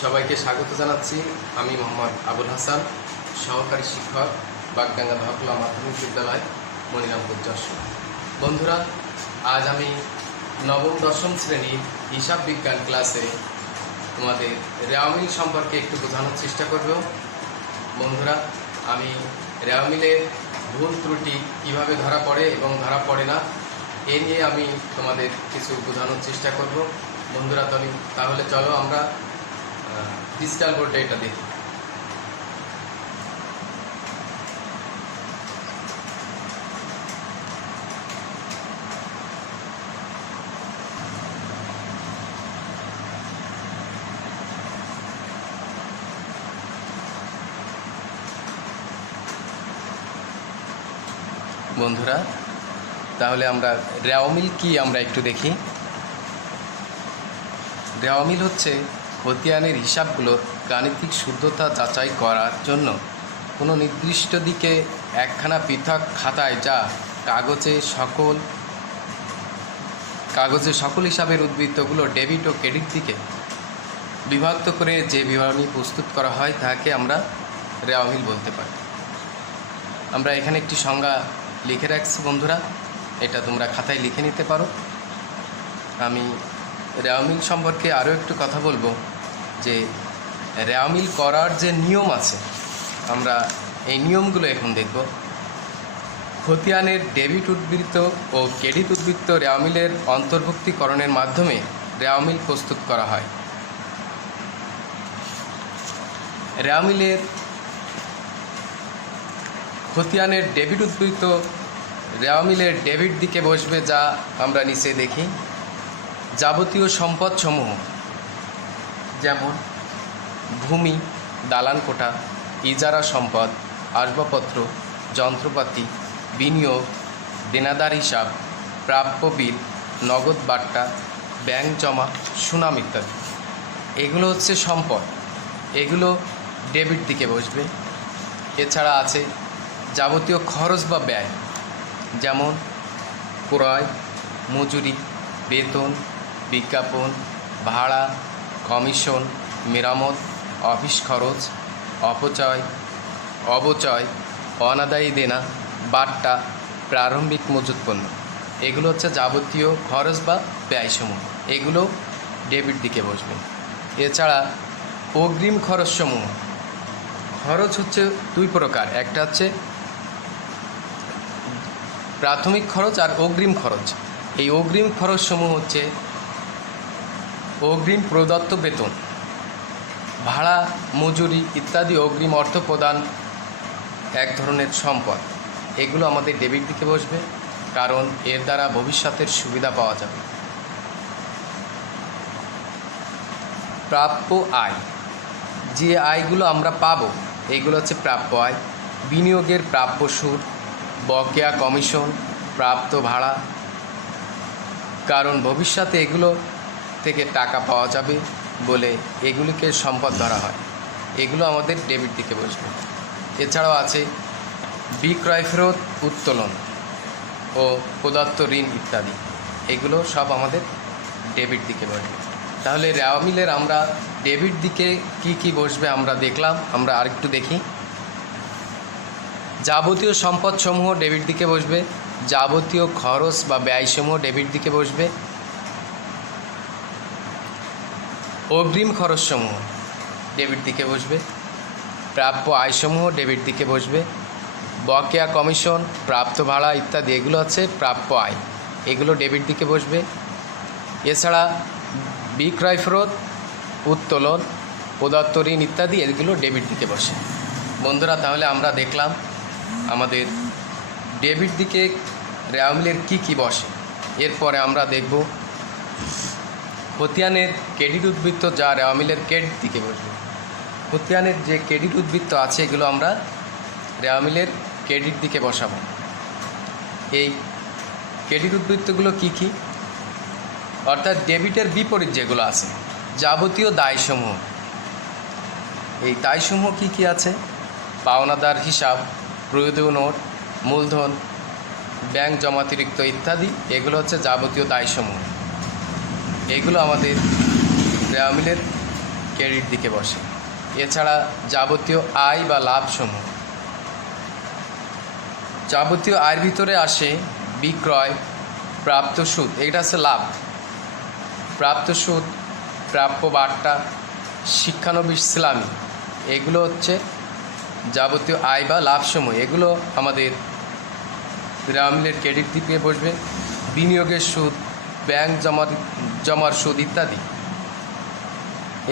সবাইকে স্বাগত জানাচ্ছি। আমি মোহাম্মদ আবুল হাসান, সহকারী শিক্ষক, বাগডাঙ্গা ধকলা মাধ্যমিক বিদ্যালয়, মনিরামপুর যশোর। বন্ধুরা, আজ আমি নবম দশম শ্রেণীর হিসাব বিজ্ঞান ক্লাসে তোমাদের রেওয়ামিল সম্পর্কে একটু বোঝানোর চেষ্টা করব। বন্ধুরা, আমি রেওয়ামিলের ভুল ত্রুটি কীভাবে ধরা পড়ে এবং ধরা পড়ে না এ নিয়ে আমি তোমাদের কিছু বোঝানোর চেষ্টা করব। বন্ধুরা, তাহলে চলো আমরা ডিজিটাল বোর্ডে এটা দেখি। বন্ধুরা, তাহলে আমরা রেওয়ামিল কি আমরা একটু দেখি। রেওয়ামিল হচ্ছে খতিয়ানের হিসাবগুলোর গাণিতিক শুদ্ধতা যাচাই করার জন্য কোনো নির্দিষ্ট দিকে একখানা পৃথক খাতায়, যা কাগজে সকল হিসাবের উদ্বৃত্তগুলো ডেবিট ও ক্রেডিট দিকে বিভক্ত করে যে বিবরণী প্রস্তুত করা হয় তাকে আমরা রেওয়ামিল বলতে পারি। আমরা এখানে একটি সংজ্ঞা লিখে রাখছি বন্ধুরা, এটা তোমরা খাতায় লিখে নিতে পারো। আমি রেওয়ামিল সম্পর্কে আরও একটু কথা বলবো যে রেওয়ামিল করার যে নিয়ম আছে, আমরা এই নিয়মগুলো এখন দেখব। খতিয়ানের ডেবিট উদ্বৃত্ত ও ক্রেডিট উদ্বৃত্ত রেওয়ামিলের অন্তর্ভুক্তিকরণের মাধ্যমে রেওয়ামিল প্রস্তুত করা হয়। রেওয়ামিলের খতিয়ানের ডেবিট উদ্বৃত্ত রেওয়ামিলের ডেবিট দিকে বসবে, যা আমরা নিচে দেখি। যাবতীয় সম্পদসমূহ যেমন ভূমি, দালান কোঠা, ইজারা সম্পদ, আসবাবপত্র, যন্ত্রপাতি, বিনিয়োগ, দেনাদার হিসাব, প্রাপ্য বিল, নগদ বাট্টা, ব্যাংক জমা, সুনাম ইত্যাদি, এগুলো হচ্ছে সম্পদ, এগুলো ডেবিট দিকে বসবে। এছাড়া আছে যাবতীয় খরচ বা ব্যয়, যেমন ক্রয়, মজুরি, বেতন, বিজ্ঞাপন, ভাড়া, কমিশন, মেরামত, অফিস খরচ, অবচয়, অনাদায়ী দেনা, বাট্টা, প্রারম্ভিক মজুত পণ্য, এগুলো হচ্ছে যাবতীয় খরচ বা ব্যয়সমূহ, এগুলো ডেবিট দিকে বসবে। এছাড়া অগ্রিম খরচসমূহ, খরচ হচ্ছে দুই প্রকার, একটা হচ্ছে প্রাথমিক খরচ আর অগ্রিম খরচ। এই অগ্রিম খরচসমূহ হচ্ছে অগ্রিম প্রদত্ত বেতন, ভাড়া, মজুরি ইত্যাদি অগ্রিম অর্থ প্রদান এক ধরনের সম্পদ, এগুলো আমাদের ডেবিট দিকে বসবে, কারণ এর দ্বারা ভবিষ্যতের সুবিধা পাওয়া যাবে। প্রাপ্য আয়, যে আয়গুলো আমরা পাবো এগুলো হচ্ছে প্রাপ্য আয়। বিনিয়োগের প্রাপ্য সুদ, বকেয়া কমিশন, প্রাপ্ত ভাড়া, কারণ ভবিষ্যতে এগুলো থেকে টাকা পাওয়া যাবে বলে এগুলিকে সম্পদ ধরা হয়, এগুলো আমাদের ডেবিট দিকে বসবে। এছাড়াও আছে বিক্রয় ফেরত, উত্তোলন ও প্রদত্ত ঋণ ইত্যাদি, এগুলো সব আমাদের ডেবিট দিকে বসবে। তাহলে রেওয়ামিলের আমরা ডেবিট দিকে কি বসবে আমরা দেখলাম, আমরা আরেকটু দেখি। যাবতীয় সম্পদসমূহ ডেবিট দিকে বসবে, যাবতীয় খরচ বা ব্যয়সমূহ ডেবিট দিকে বসবে, অগ্রিম খরচসমূহ ডেবিট দিকে বসবে, প্রাপ্য আয়সমূহ ডেবিট দিকে বসবে, বকেয়া কমিশন, প্রাপ্ত ভাড়া ইত্যাদি, এগুলো হচ্ছে প্রাপ্য আয়, এগুলো ডেবিট দিকে বসবে। এছাড়া বিক্রয় ফেরত, উত্তোলন, প্রদত্ত ঋণ ইত্যাদি, এগুলো ডেবিট দিকে বসে। বন্ধুরা, তাহলে আমরা দেখলাম আমাদের ডেবিট দিকে রেওয়ামিলের কি বসে। এরপরে আমরা দেখব খতিয়ানের ক্রেডিট উদ্বৃত্ত, যা রেওয়ামিলের ক্রেডিট দিকে বসবে। খতিয়ানের যে ক্রেডিট উদ্বৃত্ত আছে এগুলো আমরা রেওয়ামিলের ক্রেডিট দিকে বসাবো। এই ক্রেডিট উদ্বৃত্তগুলো কি, অর্থাৎ ডেবিটের বিপরীত যেগুলো আছে, যাবতীয় দায়সমূহ। এই দায়সমূহ কি আছে? পাওনাদার হিসাব, প্রয়োজনীয় নোট, মূলধন, ব্যাংক জমাতিরিক্ত ইত্যাদি, এগুলো হচ্ছে যাবতীয় দায়সমূহ, এগুলো আমাদের রেওয়ামিলের ক্রেডিট দিকে বসে। এছাড়া যাবতীয় আয় বা লাভসমূহ, যাবতীয় আয়ের ভিতরে আসে বিক্রয়, প্রাপ্ত সুদ, এটা হচ্ছে লাভ, প্রাপ্ত সুদ, প্রাপ্য বাট্টা, শিক্ষানবিশ ইসলামী, এগুলো হচ্ছে যাবতীয় আয় বা লাভসমূহ। এগুলো আমাদের রেওয়ামিলের ক্রেডিট দিকে বসবে। বিনিয়োগের সুদ, ব্যাংক জমার সুদ ইত্যাদি,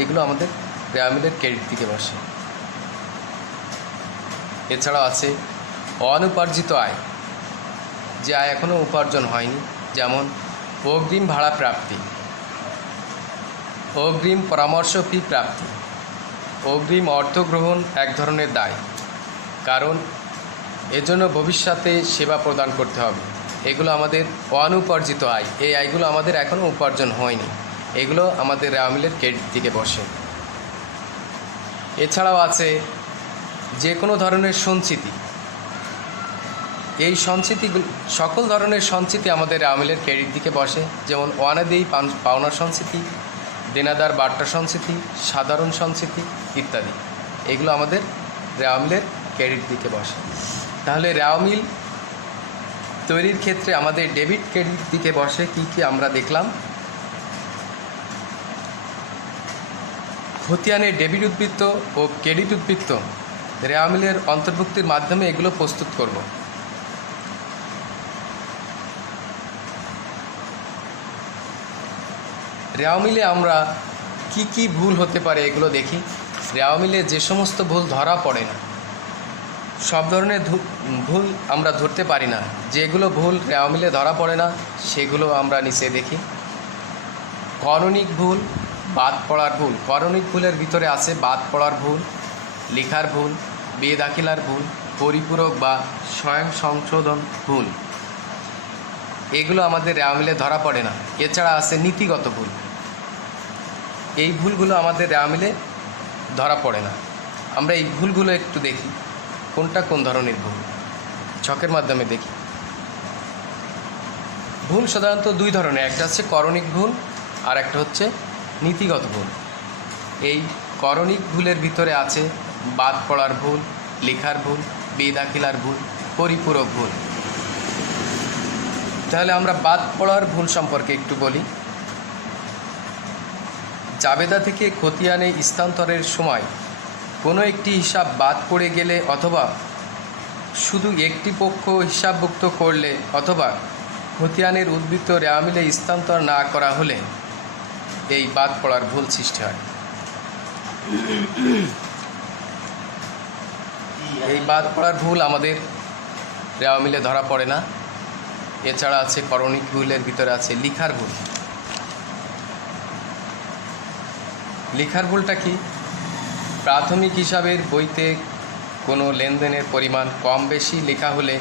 এগুলো আমাদের রেওয়ামিলের ক্রেডিট দিকে বসে। এছাড়াও আছে অনুপার্জিত আয়, যে আয় এখনও উপার্জন হয়নি, যেমন অগ্রিম ভাড়া প্রাপ্তি, অগ্রিম পরামর্শ ফি প্রাপ্তি, অগ্রিম অর্থ গ্রহণ এক ধরনের দায়, কারণ এজন্য ভবিষ্যতে সেবা প্রদান করতে হবে। এগুলো আমাদের অনুপার্জিত আয়, এই আয়গুলো আমাদের এখনও উপার্জন হয়নি, এগুলো আমাদের রেওয়ামিলের ক্রেডিট দিকে বসে। এছাড়াও আছে যে কোনো ধরনের সঞ্চিতি, এই সঞ্চিতিগুলো, সকল ধরনের সঞ্চিতি আমাদের রেওয়ামিলের ক্রেডিট দিকে বসে, যেমন অনাদেয়ী পাওনা সঞ্চিতি, দেনাদার বাট্টা সঞ্চিতি, সাধারণ সঞ্চিতি ইত্যাদি, এগুলো আমাদের রেওয়ামিলের ক্রেডিট দিকে বসে। তাহলে রেওয়ামিল তৈরির ক্ষেত্রে আমাদের ডেবিট ক্রেডিট দিকে বসে কি কি আমরা দেখলাম। খতিয়ানে ডেবিট উদ্বৃত্ত ও ক্রেডিট উদ্বৃত্ত রেওয়ামিলের অন্তর্ভুক্তির মাধ্যমে এগুলো প্রস্তুত করব। রেওয়ামিলে আমরা কি কি ভুল হতে পারে এগুলো দেখি। রেওয়ামিলে যে সমস্ত ভুল ধরা পড়ে না, সব ধরনের ভুল আমরা ধরতে পারি না, যেগুলো ভুল রেওয়ামিলে ধরা পড়ে না সেগুলো আমরা নিচে দেখি। করণিক ভুল, বাদ পড়ার ভুল। করণিক ভুলের ভিতরে আছে বাদ পড়ার ভুল, লেখার ভুল, বেদাখিলার ভুল, পরিপূরক বা স্বয়ং সংশোধন ভুল, এগুলো আমাদের রেওয়ামিলে ধরা পড়ে না। এছাড়া আছে নীতিগত ভুল, এই ভুলগুলো আমাদের রেওয়ামিলে ধরা পড়ে না। আমরা এই ভুলগুলো একটু দেখি কোনটা কোন ধরনের ভুল, ছকের মাধ্যমে দেখি। ভুল সাধারণত দুই ধরনের, একটা হচ্ছে করণিক ভুল আর একটা হচ্ছে নীতিগত ভুল। এই করণিক ভুলের ভিতরে আছে বাদ পড়ার ভুল, লেখার ভুল, বেদাখিলার ভুল, পরিপূরক ভুল। তাহলে আমরা বাদ পড়ার ভুল সম্পর্কে একটু বলি। জাবেদা থেকে খতিয়ানে স্থানান্তরের সময় কোনো একটি হিসাব বাদ পড়ে গেলে অথবা শুধু একটি পক্ষ হিসাবভুক্ত করলে অথবা খতিয়ানের উদ্বৃত্ত রেওয়ামিলে স্থানান্তর না করা হলে এই বাদ পড়ার ভুল সৃষ্টি হয়। এই বাদ পড়ার ভুল আমাদের রেওয়ামিলে ধরা পড়ে না। এছাড়া আছে করণিক ভুলের ভিতরে আছে লেখার ভুল। লেখার ভুলটা কি? প্রাথমিক হিসাবের বইতে কোনো লেনদেনের পরিমাণ কম বেশি লেখা হলে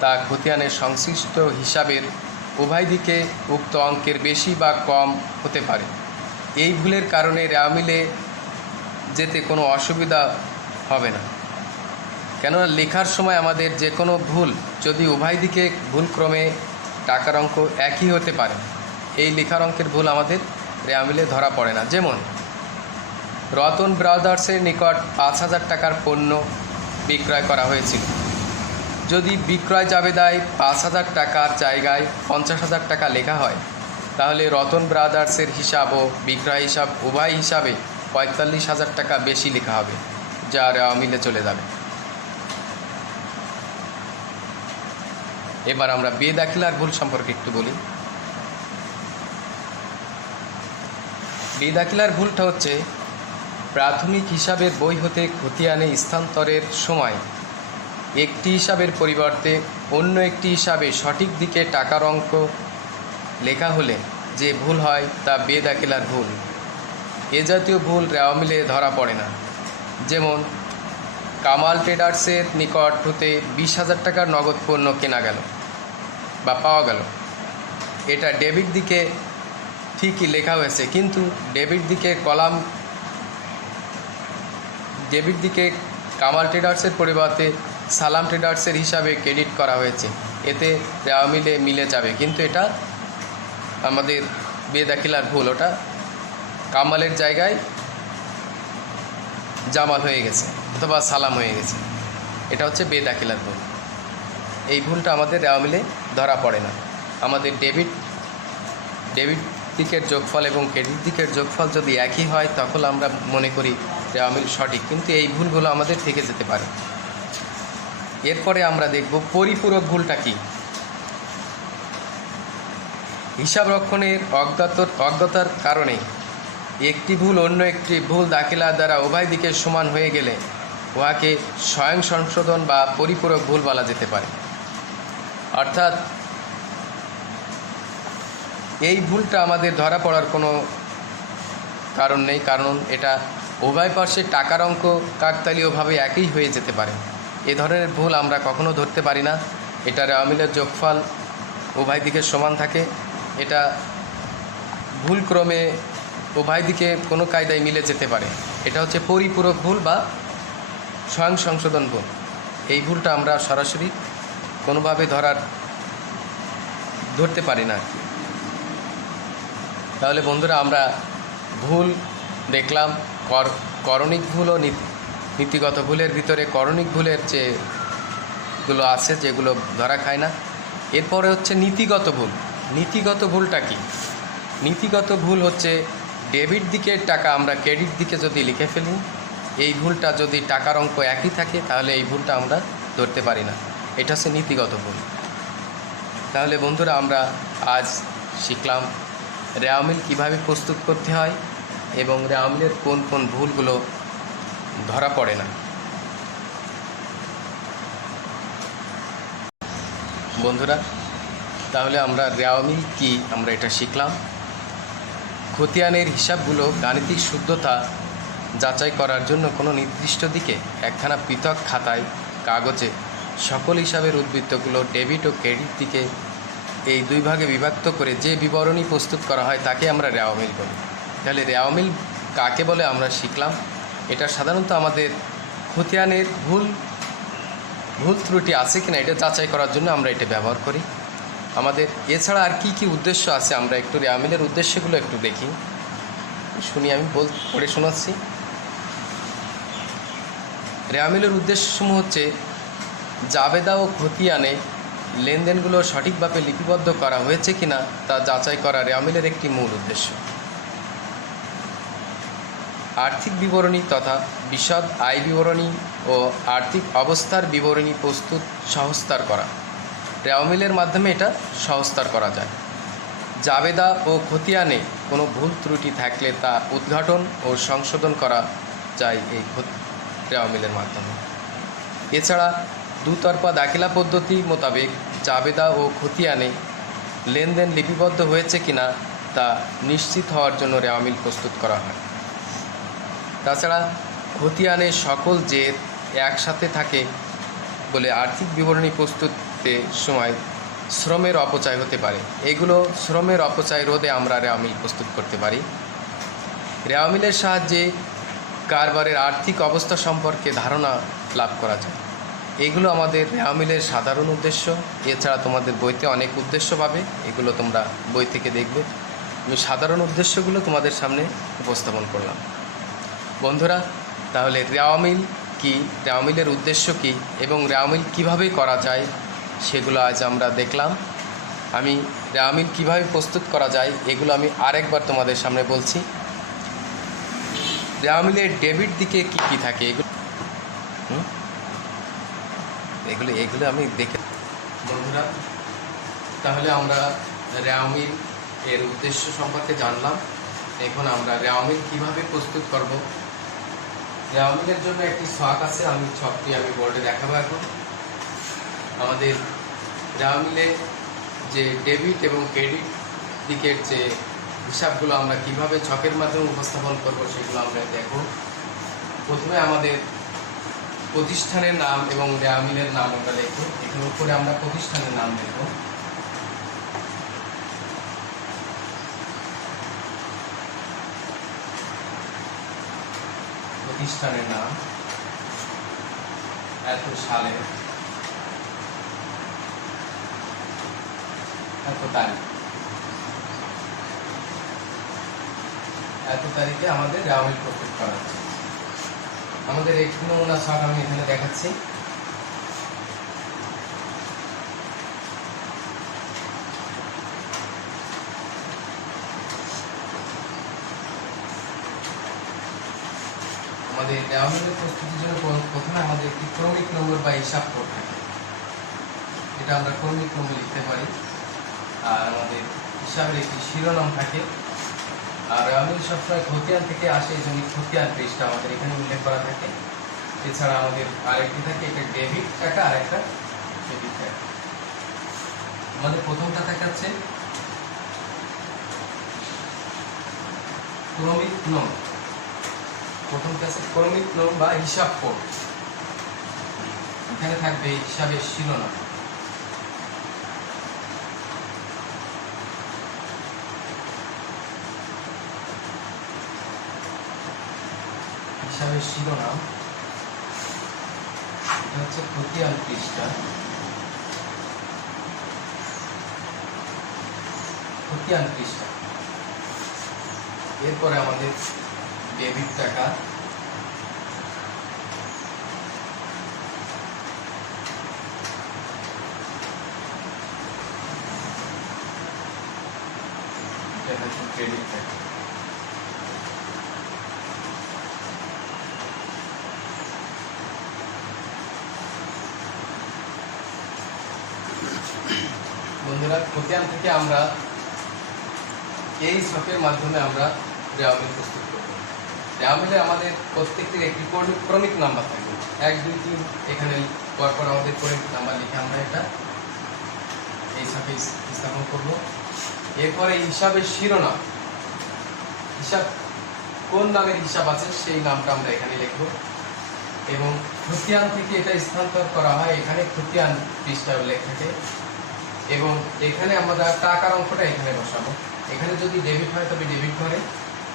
তা খতিয়ানের সংশ্লিষ্ট হিসাবের উভয় দিকে উক্ত অঙ্কের বেশি বা কম হতে পারে। এই ভুলের কারণে রেওয়ামিলে যেতে কোনো অসুবিধা হবে না, কেননা লেখার সময় আমাদের যে কোনো ভুল যদি উভয় দিকে ভুলক্রমে টাকার অঙ্ক একই হতে পারে, এই লেখার অঙ্কের ভুল আমাদের রেওয়ামিলে ধরা পড়ে না। যেমন রতন ব্রাদার্সের নিকট 5,000 টাকার পণ্য বিক্রয় করা হয়েছিল। যদি বিক্রয় জাবেদায় 5,000 টাকার জায়গায় 50,000 টাকা লেখা হয়, তাহলে রতন ব্রাদার্সের হিসাব ও বিক্রয় হিসাব উভয় হিসাবে 45,000 টাকা বেশি লেখা হবে, যা রেওয়ামিলে চলে যাবে। এবার আমরা বেদাখিলার ভুল সম্পর্কে একটু বলি। বেদাখিলার ভুলটা হচ্ছে প্রাথমিক হিসাবের বই হতে খতিয়ানে স্থানান্তরের সময় একটি হিসাবের পরিবর্তে অন্য একটি হিসাবে সঠিক দিকে টাকার অঙ্ক লেখা হলে যে ভুল হয় তা বেদাখিলার ভুল। এ জাতীয় ভুল রেওয়ামিলে ধরা পড়ে না। যেমন কামাল ট্রেডার্সের নিকট হতে 20,000 টাকার নগদ পণ্য কেনা গেল বা পাওয়া গেল, এটা ডেবিট দিকে ঠিকই লেখা হয়েছে, কিন্তু ডেবিট দিকে কামাল ট্রেডার্সের পরিবর্তে সালাম ট্রেডার্সের হিসাবে ক্রেডিট করা হয়েছে। এতে রেওয়ামিলে মিলে যাবে, কিন্তু এটা আমাদের বেদাখিলার ভুল। ওটা কামালের জায়গায় জামাল হয়ে গেছে অথবা সালাম হয়ে গেছে, এটা হচ্ছে বেদাখিলার ভুল। এই ভুলটা আমাদের রেওয়ামিলে ধরা পড়ে না। আমাদের ডেবিট দিকের যোগফল এবং ক্রেডিট দিকের যোগফল যদি একই হয় তখন আমরা মনে করি রেওয়ামিল সঠিক, কিন্তু এই ভুলগুলো আমাদের থেকে যেতে পারে। এরপরে আমরা দেখব পরিপূরক ভুলটা কী। হিসাব রক্ষণের অজ্ঞতার কারণে একটি ভুল অন্য একটি ভুল দাখিলার দ্বারা উভয় দিকে সমান হয়ে গেলে উহাকে স্বয়ং সংশোধন বা পরিপূরক ভুল বলা যেতে পারে। অর্থাৎ এই ভুলটা আমাদের ধরা পড়ার কোনো কারণ নেই, কারণ এটা উভয় পার্শ্বে টাকার অঙ্ক কাকতালীয়ভাবে একই হয়ে যেতে পারে। এ ধরনের ভুল আমরা কখনো ধরতে পারি না। এটা রেওয়ামিলের যোগফল উভয় দিকে সমান থাকে, এটা ভুলক্রমে উভয় দিকে কোনো কায়দায় মিলে যেতে পারে। এটা হচ্ছে পরিপূরক ভুল বা স্বয়ং সংশোধন ভুল। এই ভুলটা আমরা সরাসরি কোনোভাবে ধরতে পারি না। তাহলে বন্ধুরা আমরা ভুল দেখলাম, করণিক ভুল ও নীতিগত ভুলের ভিতরে করণিক ভুলের যেগুলো আছে যেগুলো ধরা খায় না। এরপরে হচ্ছে নীতিগত ভুল। নীতিগত ভুলটা কি? নীতিগত ভুল হচ্ছে ডেবিট দিকের টাকা আমরা ক্রেডিট দিকে যদি লিখে ফেলি, এই ভুলটা যদি টাকার অঙ্ক একই থাকে তাহলে এই ভুলটা আমরা ধরতে পারি না। এটা হচ্ছে নীতিগত ভুল। তাহলে বন্ধুরা আমরা আজ শিখলাম রেওয়ামিল কীভাবে প্রস্তুত করতে হয় এবং রেওয়ামিলের কোন কোন ভুলগুলো ধরা পড়ে না। বন্ধুরা তাহলে আমরা রেওয়ামিল কি আমরা এটা শিখলাম। খতিয়ানের হিসাবগুলো গাণিতিক শুদ্ধতা যাচাই করার জন্য কোনো নির্দিষ্ট দিকে একখানা পৃথক খাতায় কাগজে সকল হিসাবের উদ্বৃত্তগুলো ডেবিট ও ক্রেডিট দিকে এই দুই ভাগে বিভক্ত করে যে বিবরণী প্রস্তুত করা হয় তাকে আমরা রেওয়ামিল বলি। তাহলে রেওয়ামিল কাকে বলে আমরা শিখলাম। এটা সাধারণত আমাদের খতিয়ানের ভুল ত্রুটি আছে কিনা এটা যাচাই করার জন্য আমরা এটা ব্যবহার করি। আমাদের এছাড়া আর কি কি উদ্দেশ্য আছে আমরা একটু রেওয়ামিলের উদ্দেশ্যগুলো একটু দেখি, শুনি। আমি পড়ে শোনাচ্ছি। রেওয়ামিলের উদ্দেশ্যসমূহ হচ্ছে জাবেদা ও খতিয়ানে লেনদেনগুলো সঠিকভাবে লিপিবদ্ধ করা হয়েছে কিনা তা যাচাই করা রেওয়ামিলের একটি মূল উদ্দেশ্য। আর্থিক বিবরণী তথা বিশদ আয় বিবরণী ও আর্থিক অবস্থার বিবরণী প্রস্তুত সহজতর করা। রেওয়ামিলের মাধ্যমে এটা সহজতর করা যায়। জাবেদা ও খতিয়ানে কোনো ভুল ত্রুটি থাকলে তা উদ্ঘাটন ও সংশোধন করা যায় এই রেওয়ামিলের মাধ্যমে। এছাড়া দুতরফা দাখিলা পদ্ধতি মোতাবেক জাবেদা ও খতিয়ানে লেনদেন লিপিবদ্ধ হয়েছে কিনা তা নিশ্চিত হওয়ার জন্য রেওয়ামিল প্রস্তুত করা হয়। তাছাড়া খতিয়ানে সকল জের একসাথে থাকে বলে আর্থিক বিবরণী প্রস্তুতের সময় শ্রমের অপচয় হতে পারে। এগুলো শ্রমের অপচয় রোধে আমরা রেওয়ামিল প্রস্তুত করতে পারি। রেওয়ামিলের সাহায্যে কারবারের আর্থিক অবস্থা সম্পর্কে ধারণা লাভ করা যায়। এগুলো আমাদের রেওয়ামিলের সাধারণ উদ্দেশ্য। এছাড়া তোমাদের বইতে অনেক উদ্দেশ্য পাবে, এগুলো তোমরা বই থেকে দেখবে। আমি সাধারণ উদ্দেশ্যগুলো তোমাদের সামনে উপস্থাপন করলাম। বন্ধুরা তাহলে রেওয়ামিল কি, রেওয়ামিলের উদ্দেশ্য কি এবং রেওয়ামিল কিভাবে করা যায় সেগুলো আজ আমরা দেখলাম। আমি রেওয়ামিল কিভাবে প্রস্তুত করা যায় এগুলো আমি আরেকবার তোমাদের সামনে বলছি। রেওয়ামিলের ডেবিট দিকে কি কি থাকে এগুলো আমি দেখে। বন্ধুরা তাহলে আমরা রেওয়ামিল এর উদ্দেশ্য সম্পর্কে জানলাম। এখন আমরা রেওয়ামিল কিভাবে প্রস্তুত করব। রেওয়ামিলের জন্য একটি ছক আছে, ছকটি আমি বোর্ডে দেখাবো। এখন আমাদের রেওয়ামিলে যে ডেবিট এবং ক্রেডিট দিকের যে হিসাবগুলো আমরা কিভাবে ছকের মাধ্যমে উপস্থাপন করব সেগুলো আমরা দেখব। প্রথমে আমাদের প্রতিষ্ঠানের নাম এবং রেওয়ামিলের নাম আমরা লিখব। এখানে উপরে আমরা প্রতিষ্ঠানের নাম লিখব। প্রতিষ্ঠানের নাম, এত সালে, এত তারিখ, এত তারিখে আমাদের রেওয়ামিল প্রস্তুত করা হচ্ছে। আমাদের একটি নমুনা শাক আমি এখানে দেখাচ্ছি। আমাদের রেওয়ামিলের প্রস্তুতির জন্য প্রথমে আমাদের একটি ক্রমিক নম্বর বা হিসাব কোড থাকে, যেটা আমরা ক্রমিক নম্বর লিখতে পারি। আর আমাদের হিসাবের একটি শিরোনাম থাকে। আর রেওয়ামিল সবসময় খতিয়ান থেকে আসে, এই জন্য খতিয়ান পৃষ্ঠা আমাদের এখানে উল্লেখ করা থাকে। এছাড়া আমাদের আরেকটি থাকে, একটা ডেবিট টাকা আর একটা ক্রেডিট টাকা। আমাদের প্রথমটা দেখাচ্ছে ক্রমিক নং। প্রথমটা আছে ক্রমিক নং বা হিসাব কোড। এখানে থাকবে হিসাবের শিরোনাম। হিসাবের শিরোনাম এটা হচ্ছে খতিয়ান পৃষ্ঠা। খতিয়ান পৃষ্ঠা। এরপরে আমাদের ডেবিট টাকা, ক্রেডিট টাকা। বন্ধুরা, খতিয়ান থেকে আমরা এই ছকের মাধ্যমে আমরা রেওয়ামিল প্রস্তুত করব। রেওয়ামিলে আমাদের প্রত্যেকটির একটি ক্রমিক নাম্বার থাকবে, 1 2 3। এখানে পরপর আমাদের ক্রমিক নাম্বার লিখে আমরা এটা এই ছকে স্থাপন করব। এরপরে হিসাবের শিরোনাম, হিসাব কোন নামের হিসাব আছে সেই নামটা আমরা এখানে লিখব। এবং খতিয়ান থেকে এটা স্থানান্তর করা হয়, এখানে খতিয়ান পৃষ্ঠা উল্লেখ থাকে। এবং এখানে আমরা টাকার অঙ্কটা এখানে বসাবো। এখানে যদি ডেবিট হয় তবে ডেবিট করে,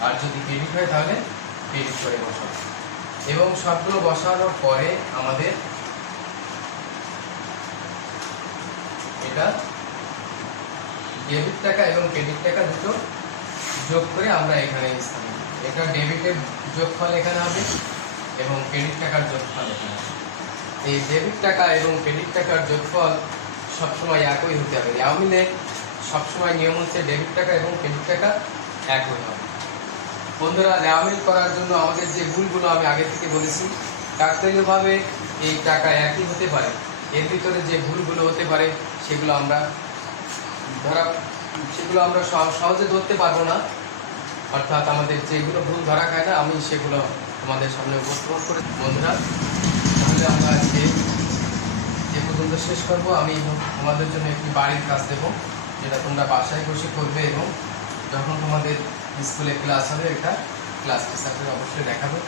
আর যদি ক্রেডিট হয় তাহলে ক্রেডিট করে বসাবো। এবং সবগুলো বসানোর পরে আমাদের এটা ডেবিট টাকা এবং ক্রেডিট টাকা দুটো যোগ করে আমরা এখানে স্থাপন করব। এটা ডেবিটের যোগফল এখানে হবে এবং ক্রেডিট টাকার যোগফল এখানে হবে। এই ডেবিট টাকা এবং ক্রেডিট টাকার যোগফল সবসময় একই হতে হবে। রেওয়ামিলে সবসময় নিয়ম হচ্ছে ডেবিট টাকা এবং ক্রেডিট টাকা একই হবে। বন্ধুরা, রেওয়ামিল করার জন্য আমাদের যে ভুলগুলো আমি আগে থেকে বলেছি, কাকতালীয়ভাবে এই টাকা একই হতে পারে, এর ভিতরে যে ভুলগুলো হতে পারে সেগুলো আমরা সহজে ধরতে পারবো না। অর্থাৎ আমাদের যেগুলো ভুল ধরা খায় না, আমি সেগুলো তোমাদের সামনে উপস্থাপন করে। বন্ধুরা, তাহলে আমরা আজকে যে পর্যন্ত শেষ করবো। আমি তোমাদের জন্য একটি বাড়ির কাজ দেবো, যেটা তোমরা বাসায় বসে করবে এবং যখন তোমাদের স্কুলে ক্লাস হবে এটা ক্লাস টিচারকে অবশ্যই দেখাবে।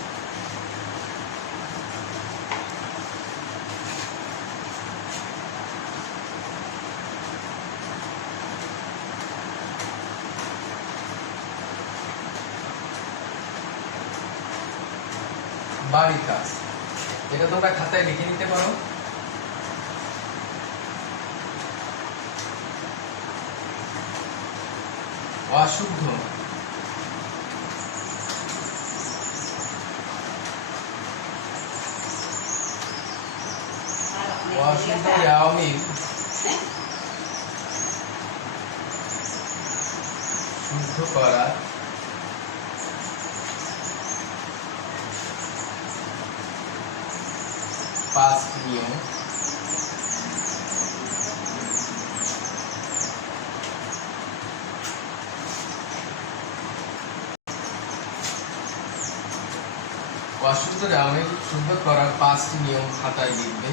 বাড়ির কাজ এটা তোমরা খাতায় লিখে নিতে পারো। অশুদ্ধ রেওয়ামিল শুদ্ধ করা পাঁচ নিয়ম। অশুদ্ধ রেওয়ামিল শুদ্ধ করার 5টি নিয়ম খাতায় লিখবে।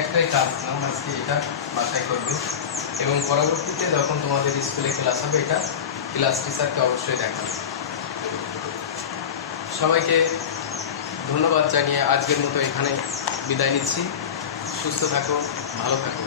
একটাই কাজ নাম, আজকে এটা বাসায় করবে এবং পরবর্তীতে যখন তোমাদের স্কুলে ক্লাস হবে এটা ক্লাস টিচারকে অবশ্যই দেখাবে। সবাইকে ধন্যবাদ জানিয়ে আজকের মতো এখানে বিদায় নিচ্ছি। সুস্থ থাকো, ভালো থাকো।